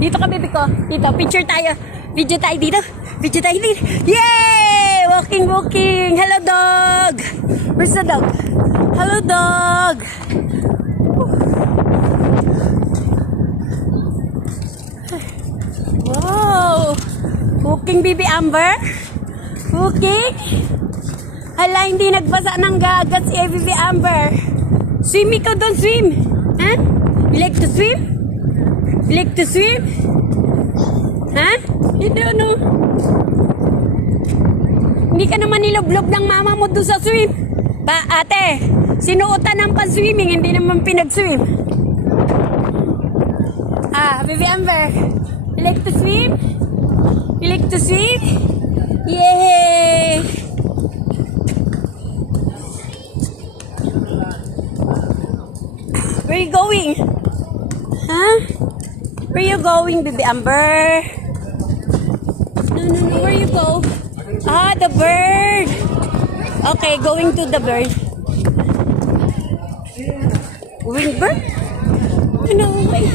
Dito ka, baby ko. Dito, picture tayo. Video tayo dito. Video tayo dito. Yay! Walking, walking. Hello, dog. Where's the dog? Hello, dog. Wow. Walking, baby Amber. Walking. Hala, hindi nagbasa ng gagat si baby Amber. Swim ikaw doon, swim. Ha? You like to swim? You like to swim? Ha? Hindi ano? Hindi ka naman niloblob ng mama mo doon sa swim. Pa, ate, sinuotan ng pa-swimming, hindi naman pinag-swim. Ah, baby Amber, you like to swim? You like to swim? Yay! Where you going? Huh? Where you going, baby Amber? No. Where you go? Ah, the bird. Okay, going to the bird. Wing bird? No way.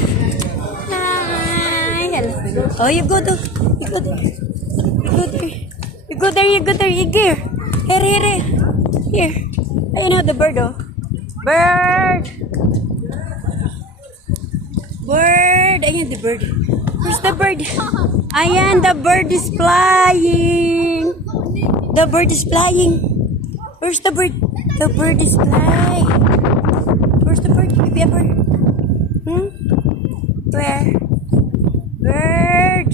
Hi. Hello. Oh, you go there. You go there. You go there. You go there. You go there. Here. Here. I know the bird, oh. Bird. Bird. Ayan, the bird. Where's the bird? Ayan, the bird is flying. The bird is flying. Where's the bird? The bird is flying. Where's the bird? Baby bird. Hmm? Where? Bird.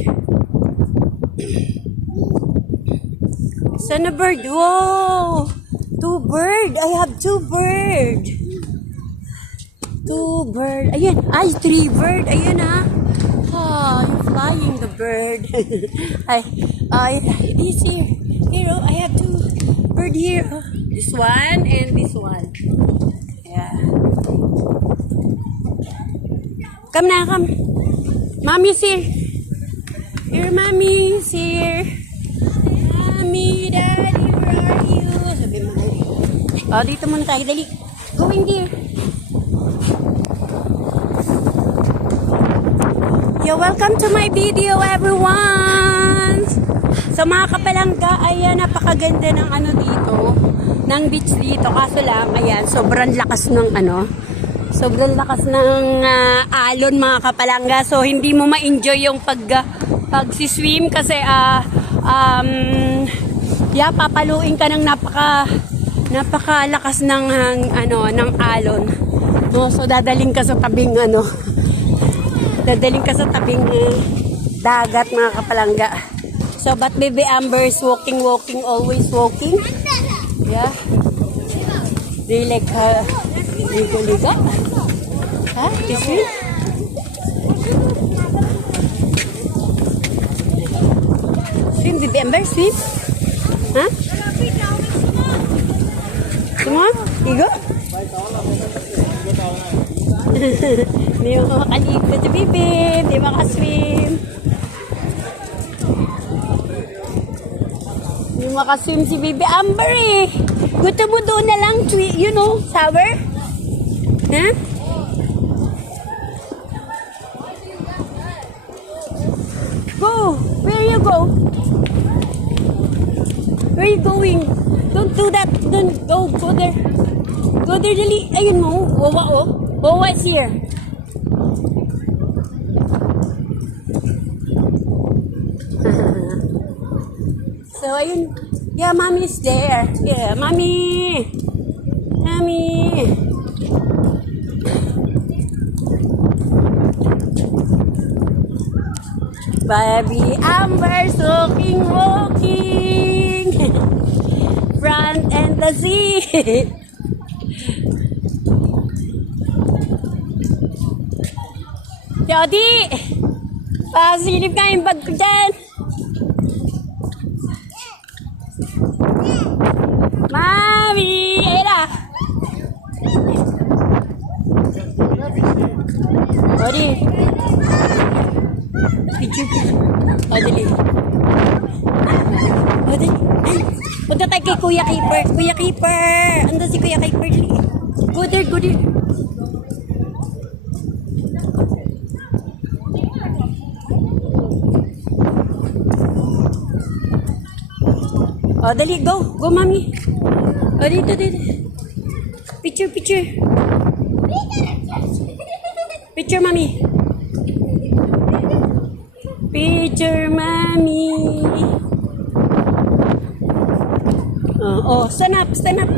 Saan na bird? Whoa! Two bird. I have two bird. Two bird. Ayan. Ay, three bird. Ayan ah. Oh, you're flying the bird. It is here. Here, oh, I have two bird here. Oh, this one and this one. Yeah. Come na, come. Mommy's here. Here, mommy's here. Mommy, daddy, where are you? Sabi mo, dali. Oh, dito muna tayo, dali. Going there. Yo, welcome to my video, everyone! So mga kapalangga, ayan, napakaganda ng ano dito, ng beach dito. Kaso lang, ayan, sobrang lakas ng ano, sobrang lakas ng alon mga kapalangga. So hindi mo ma-enjoy yung pag-swim kasi papaluin ka ng napakalakas ng ng alon. No, so dadaling ka sa tabing dagat mga kapalangga. So but baby Amber is walking, always walking. Yeah. Do you like liga? Huh? This way? Swim, baby Amber, swim? Huh? Come on, you go? Hindi mo makaligo si baby. Hindi makaswim. Hindi makaswim si baby Amber eh. Gusto mo doon na lang, shower? Huh? Go! Where you go? Where you going? Don't do that. Don't go there. Go there, dali. Ayun mo. Wawa, oh. Wawa is here. So, ayun. Yeah, mommy is there. Yeah, mommy. Mommy. Baby Amber's walking. Front and the sea. Jody! Pasilip ka yung bag ko dyan. Mami! Ayun na. Jody! Picture. O, dali. O, dali. Punta tayo kay Kuya Keeper. Kuya Keeper! Ando si Kuya Keeper, dali. Go there, go there. Oh, dali, go. Go, mami. Oh, dito, dito. Picture, picture. Picture, mami. Picture, mami. Oh, stand up, stand up.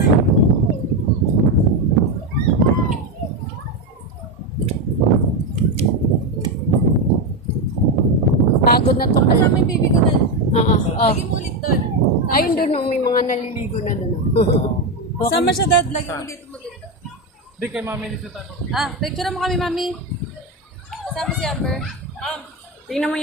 Pagod na to. Kasama yung baby ko na. Oo. Lagi mo ulit doon. Ayun doon, may mga naliligo na doon. Sama siya dad. Lagi mo dito mag-ulit. Hindi kay mami nito tayo. Picture mo kami, mami. Kasama si Amber. Tingnan mo